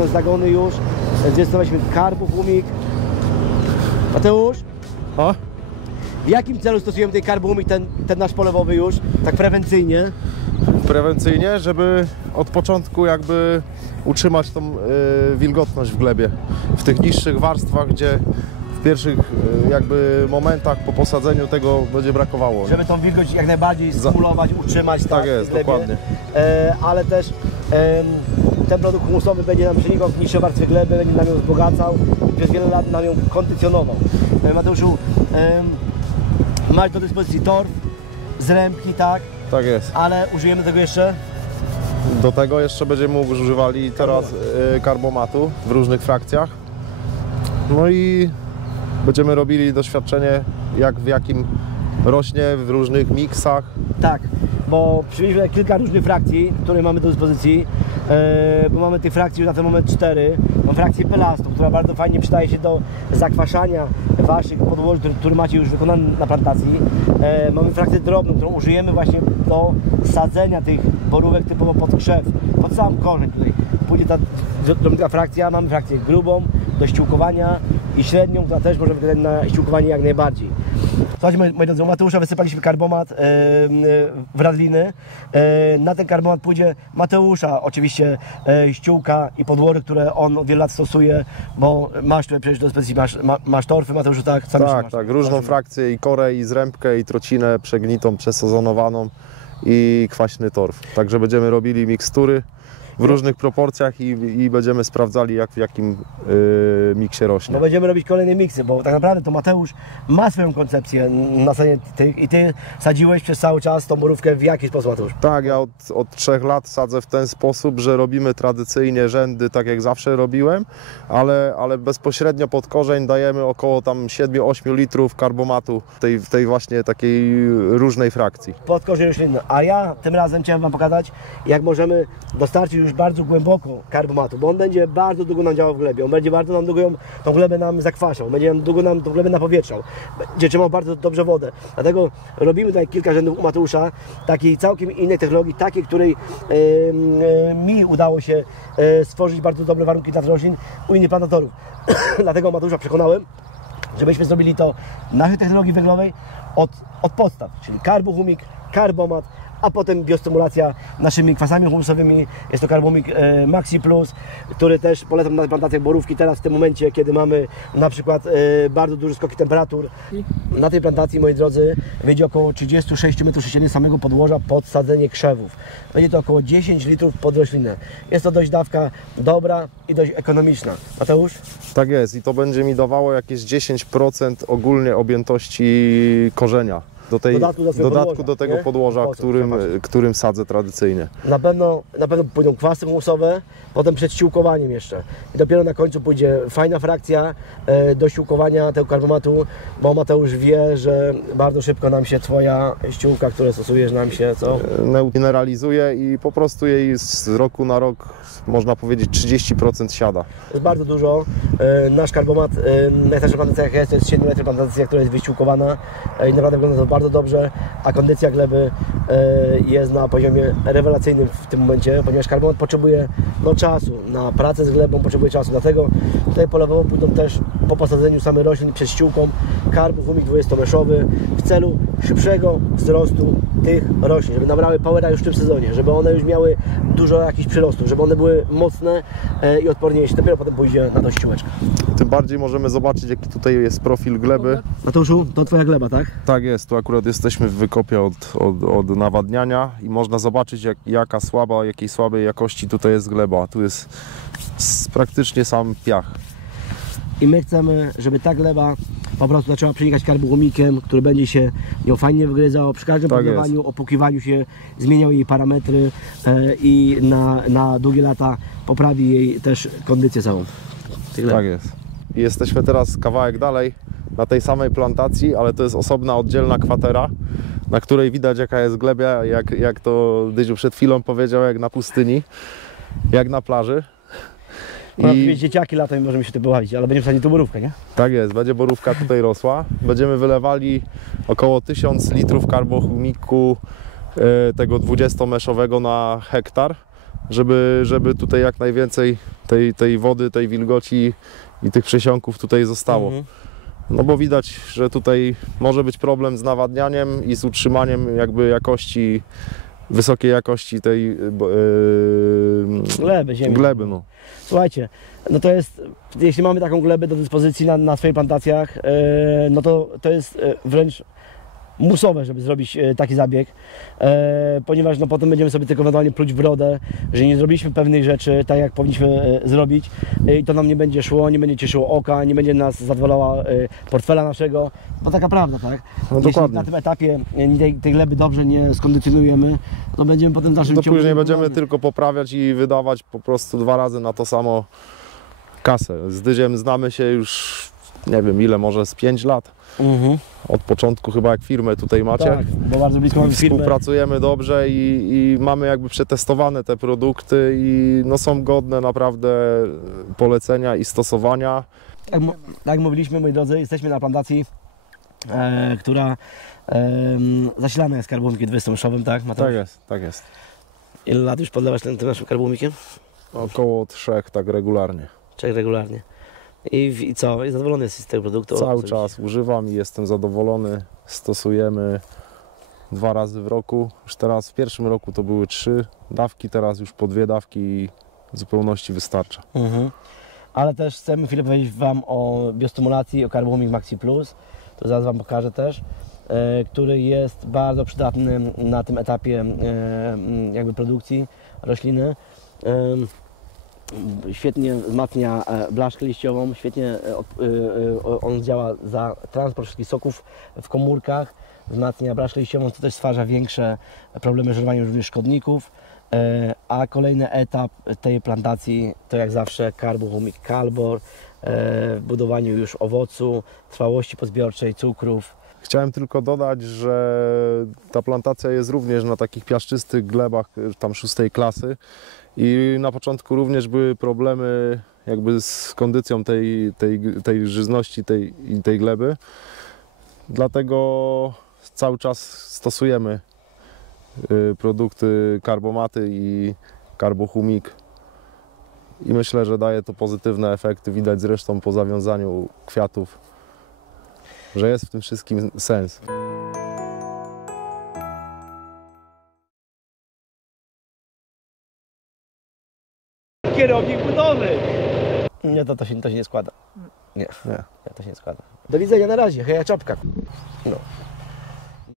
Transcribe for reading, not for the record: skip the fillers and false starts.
będą zagony już. Zdecydowaliśmy karbohumik. Mateusz? O? W jakim celu stosujemy ten karbohumik, ten nasz polewowy już, tak prewencyjnie? Prewencyjnie, żeby od początku jakby utrzymać tą wilgotność w glebie. W tych niższych warstwach, gdzie w pierwszych jakby momentach po posadzeniu tego będzie brakowało. Żeby tą wilgoć jak najbardziej skumulować, utrzymać. Tak jest, dokładnie. Ale też ten produkt humusowy będzie nam przenikał w niższe warstwy gleby, będzie nam ją wzbogacał i przez wiele lat nam ją kondycjonował. Mateuszu, masz do dyspozycji torf, zrębki, tak? Tak jest. Ale użyjemy tego jeszcze? Do tego jeszcze będziemy używali teraz karbomatu w różnych frakcjach. No i będziemy robili doświadczenie, jak w jakim rośnie w różnych miksach. Tak, bo przyjęliśmy kilka różnych frakcji, które mamy do dyspozycji, bo mamy tych frakcji już na ten moment 4. Mam frakcję pelastą, która bardzo fajnie przydaje się do zakwaszania waszych podłoży, które macie już wykonane na plantacji. Mamy frakcję drobną, którą użyjemy właśnie do sadzenia tych borówek typowo pod krzew, pod sam korzeń tutaj. Pójdzie ta drobna frakcja, mamy frakcję grubą do ściółkowania i średnią, która też może wyglądać na ściółkowanie jak najbardziej. Słuchajcie, moi drodzy, u Mateusza wysypaliśmy karbomat w radliny. Na ten karbomat pójdzie Mateusza, oczywiście ściółka i podwory, które on od wielu lat stosuje, bo masz tutaj przecież do dyspozycji, masz torfy, Mateuszu, tak? Tak, różną frakcję, i korę, i zrębkę, i trocinę przegnitą, przesezonowaną i kwaśny torf. Także będziemy robili mikstury w różnych proporcjach i będziemy sprawdzali, jak w jakim miksie rośnie. No będziemy robić kolejne miksy, bo tak naprawdę to Mateusz ma swoją koncepcję na sadzenie i ty sadziłeś przez cały czas tą borówkę w jaki sposób, Mateusz? Tak, ja od 3 lat sadzę w ten sposób, że robimy tradycyjnie rzędy, tak jak zawsze robiłem, ale bezpośrednio pod korzeń dajemy około tam 7-8 litrów karbomatu w tej właśnie takiej różnej frakcji. Pod korzeń roślinny. A ja tym razem chciałem wam pokazać, jak możemy dostarczyć już bardzo głęboko karbomatu, bo on będzie bardzo długo nam działał w glebie, on będzie bardzo nam długo tą glebę nam zakwaszał, będzie długo nam tą glebę napowietrzał, będzie trzymał bardzo dobrze wodę. Dlatego robimy tutaj kilka rzędów u Mateusza, takiej całkiem innej technologii, takiej, której mi udało się stworzyć bardzo dobre warunki dla roślin u innych plantatorów. Dlatego Mateusza przekonałem, żebyśmy zrobili to w naszej technologii węglowej od podstaw, czyli karbohumik, karbomat, a potem biostymulacja naszymi kwasami humusowymi. Jest to karbomik Maxi Plus, który też polecam na plantacjach borówki teraz w tym momencie, kiedy mamy na przykład bardzo duże skoki temperatur. Na tej plantacji, moi drodzy, wyjdzie około 36 m3 samego podłoża pod sadzenie krzewów. Będzie to około 10 litrów pod roślinę. Jest to dość dawka dobra i dość ekonomiczna. Mateusz? Tak jest i to będzie mi dawało jakieś 10% ogólnie objętości korzenia. Dodatku do tego podłoża, którym sadzę tradycyjnie. Na pewno pójdą kwasy humusowe, potem przed ściółkowaniem jeszcze. I dopiero na końcu pójdzie fajna frakcja do ściółkowania tego karbomatu, bo Mateusz wie, że bardzo szybko nam się twoja ściółka, którą stosujesz, nam się mineralizuje i po prostu jej z roku na rok, można powiedzieć, 30% siada. To jest bardzo dużo. Nasz karbomat, najstarsza plantacja jak jest, to jest 7-letnia plantacja, która jest wyściółkowana i naprawdę wygląda to bardzo dobrze, a kondycja gleby jest na poziomie rewelacyjnym w tym momencie, ponieważ karbomat potrzebuje czasu, na pracę z glebą potrzebuje czasu, dlatego tutaj polewowo pójdą też po posadzeniu samych roślin przez ściółką karbohumik 20-meszowy w celu szybszego wzrostu tych roślin, żeby nabrały powera już w tym sezonie, żeby one już miały dużo jakichś przyrostów, żeby one były mocne i odporniejsze, dopiero potem pójdzie na tą ściółeczkę. Tym bardziej możemy zobaczyć, jaki tutaj jest profil gleby. Mateuszu, to twoja gleba, tak? Tak jest, tu akurat jesteśmy w wykopie od nawadniania i można zobaczyć, jakiej słabej jakości tutaj jest gleba. Tu jest praktycznie sam piach. I my chcemy, żeby ta gleba po prostu zaczęła przenikać karbohumikiem, który będzie się ją fajnie wygryzał, przy każdym podlewaniu, opłukiwaniu się zmieniał jej parametry i na długie lata poprawi jej też kondycję całą. Tak jest. I jesteśmy teraz kawałek dalej na tej samej plantacji, ale to jest osobna, oddzielna kwatera, na której widać, jaka jest glebia, jak to Dyziu przed chwilą powiedział, jak na pustyni, jak na plaży. I dzieciaki latem możemy się tu pobawić, ale będziemy wsadzić tu borówkę, nie? Tak jest, będzie borówka tutaj rosła. Będziemy wylewali około 1000 litrów karbohumiku tego 20-meszowego na hektar. żeby tutaj jak najwięcej tej wody, tej wilgoci i tych przesiąków tutaj zostało. No bo widać, że tutaj może być problem z nawadnianiem i z utrzymaniem jakby jakości, wysokiej jakości tej gleby. No. Słuchajcie, no to jest, jeśli mamy taką glebę do dyspozycji na swoich plantacjach, no to jest wręcz musowe, żeby zrobić taki zabieg, ponieważ no potem będziemy sobie tylko ewentualnie pluć w brodę, że nie zrobiliśmy pewnych rzeczy tak, jak powinniśmy zrobić i to nam nie będzie szło, nie będzie cieszyło oka, nie będzie nas zadowalała portfela naszego, bo taka prawda, tak? No Jeśli dokładnie. na tym etapie tej gleby dobrze nie skondycjonujemy, to będziemy potem w dalszym To ciągu... później będziemy tylko poprawiać i wydawać po prostu 2 razy na to samo kasę. Z Dyziem znamy się już, nie wiem ile, może z 5 lat. Od początku chyba jak firmę tutaj macie. Tak, bo bardzo blisko mamy firmę. Współpracujemy dobrze i mamy jakby przetestowane te produkty i no są godne naprawdę polecenia i stosowania. Tak jak mówiliśmy, moi drodzy, jesteśmy na plantacji, która zasilana jest karbownikiem 20-myszowym, tak? Mateusz? Tak jest. Ile lat już podlewasz tym naszym karbownikiem? Około 3, tak regularnie. 3 regularnie. I co? I zadowolony jesteś z tego produktu? Cały czas używam i jestem zadowolony. Stosujemy 2 razy w roku. Już teraz w pierwszym roku to były 3 dawki, teraz już po 2 dawki i w zupełności wystarcza. Ale też chcemy chwilę powiedzieć Wam o biostymulacji, o Carbohumic Maxi Plus. To zaraz Wam pokażę też, który jest bardzo przydatny na tym etapie jakby produkcji rośliny. Świetnie wzmacnia blaszkę liściową, świetnie on działa za transport wszystkich soków w komórkach, wzmacnia blaszkę liściową, co też stwarza większe problemy z żerowaniem również szkodników. A kolejny etap tej plantacji to jak zawsze Carbohumic Calbor w budowaniu już owocu, trwałości pozbiorczej, cukrów. Chciałem tylko dodać, że ta plantacja jest również na takich piaszczystych glebach tam 6. klasy i na początku również były problemy jakby z kondycją tej żyzności tej gleby. Dlatego cały czas stosujemy produkty Carbomaty i Carbohumic i myślę, że daje to pozytywne efekty. Widać zresztą po zawiązaniu kwiatów, że jest w tym wszystkim sens. Kierownik budowy! Nie, to się nie składa. Nie, to się nie składa. Do widzenia na razie, heja czapka. No.